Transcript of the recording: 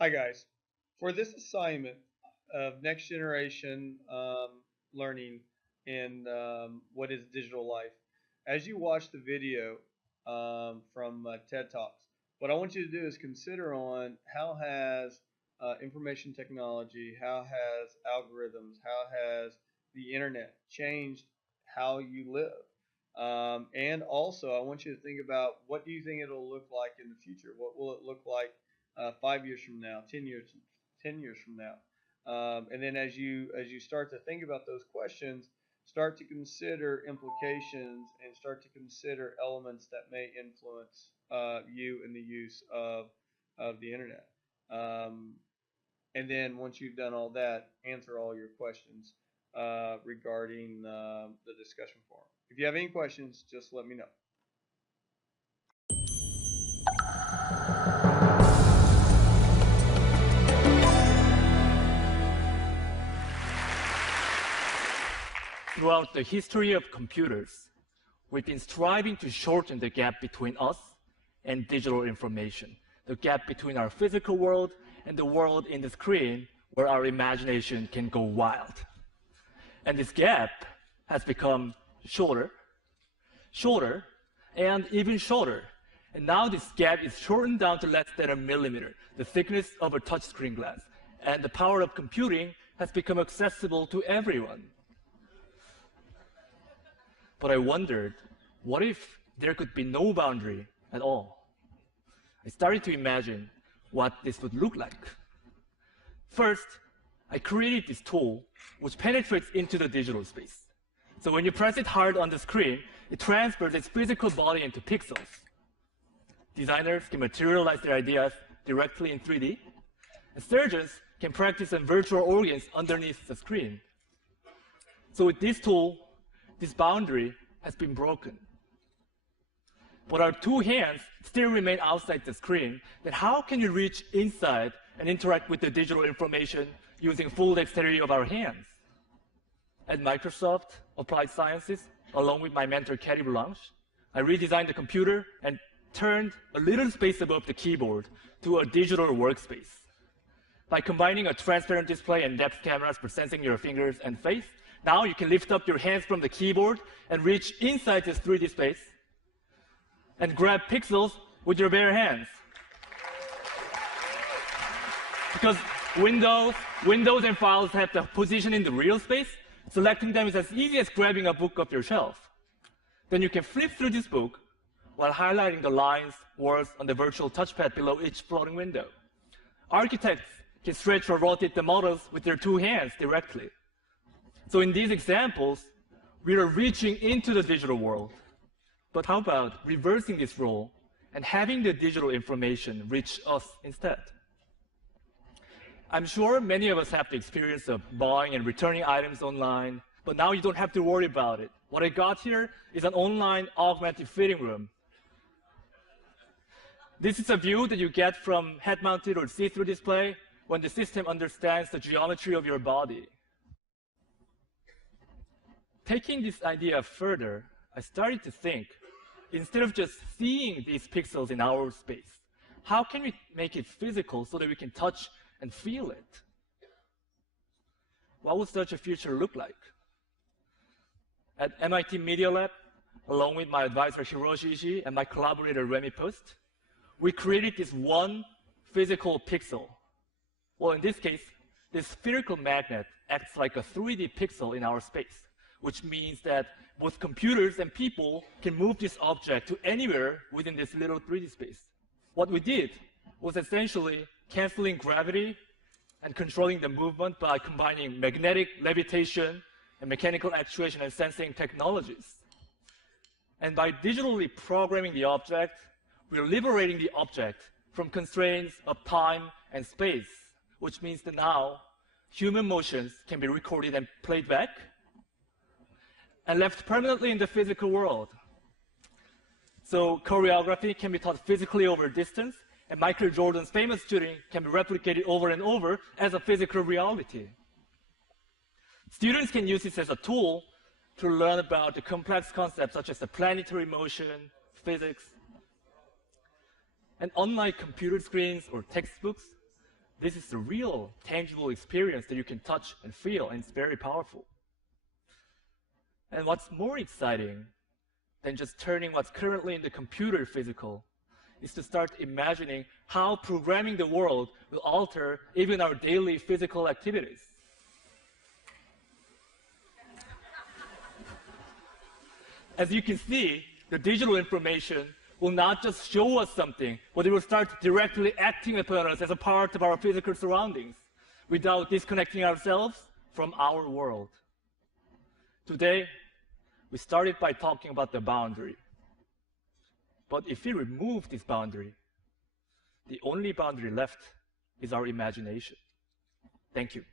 Hi guys. For this assignment of next generation learning in what is digital life, as you watch the video from TED Talks, what I want you to do is consider on how has information technology, how has algorithms, how has the internet changed how you live. And also, I want you to think about what do you think it'll look like in the future? What will it look like 5 years from now, 10 years from now? And then as you start to think about those questions, start to consider implications and start to consider elements that may influence you in the use of the internet. Um, and then once you've done all that, answer all your questions regarding the discussion forum. If you have any questions, just let me know. Throughout the history of computers, we've been striving to shorten the gap between us and digital information, the gap between our physical world and the world in the screen where our imagination can go wild. And this gap has become shorter, and even shorter. And now this gap is shortened down to less than a millimeter, the thickness of a touchscreen glass. And the power of computing has become accessible to everyone. But I wondered, what if there could be no boundary at all? I started to imagine what this would look like. First, I created this tool which penetrates into the digital space. So when you press it hard on the screen, it transfers its physical body into pixels. Designers can materialize their ideas directly in 3D, and surgeons can practice on virtual organs underneath the screen. So with this tool, this boundary has been broken. But our two hands still remain outside the screen. Then how can you reach inside and interact with the digital information using full dexterity of our hands? At Microsoft Applied Sciences, along with my mentor, Kerry Blanche, I redesigned the computer and turned a little space above the keyboard to a digital workspace. By combining a transparent display and depth cameras for sensing your fingers and face, now you can lift up your hands from the keyboard and reach inside this 3D space and grab pixels with your bare hands. Because Windows and files have the position in the real space, selecting them is as easy as grabbing a book off your shelf. Then you can flip through this book while highlighting the lines, words on the virtual touchpad below each floating window. Architects can stretch or rotate the models with their two hands directly. So in these examples, we are reaching into the digital world. But how about reversing this role and having the digital information reach us instead? I'm sure many of us have the experience of buying and returning items online, but now you don't have to worry about it. What I got here is an online augmented fitting room. This is a view that you get from head-mounted or see-through display when the system understands the geometry of your body. Taking this idea further, I started to think, instead of just seeing these pixels in our space, how can we make it physical so that we can touch and feel it? What would such a future look like? At MIT Media Lab, along with my advisor Hiroshi Ishii and my collaborator Remy Post, we created this one physical pixel. Well, in this case, this spherical magnet acts like a 3D pixel in our space, which means that both computers and people can move this object to anywhere within this little 3D space. What we did was essentially canceling gravity and controlling the movement by combining magnetic levitation and mechanical actuation and sensing technologies. And by digitally programming the object, we're liberating the object from constraints of time and space, which means that now human motions can be recorded and played back and left permanently in the physical world. So choreography can be taught physically over distance, and Michael Jordan's famous shooting can be replicated over and over as a physical reality. Students can use this as a tool to learn about the complex concepts such as the planetary motion, physics. And unlike computer screens or textbooks, This is the real, tangible experience that you can touch and feel, and it's very powerful. And what's more exciting than just turning what's currently in the computer physical is to start imagining how programming the world will alter even our daily physical activities. As you can see, the digital information will not just show us something, but it will start directly acting upon us as a part of our physical surroundings without disconnecting ourselves from our world. Today, we started by talking about the boundary. But if we remove this boundary, the only boundary left is our imagination. Thank you.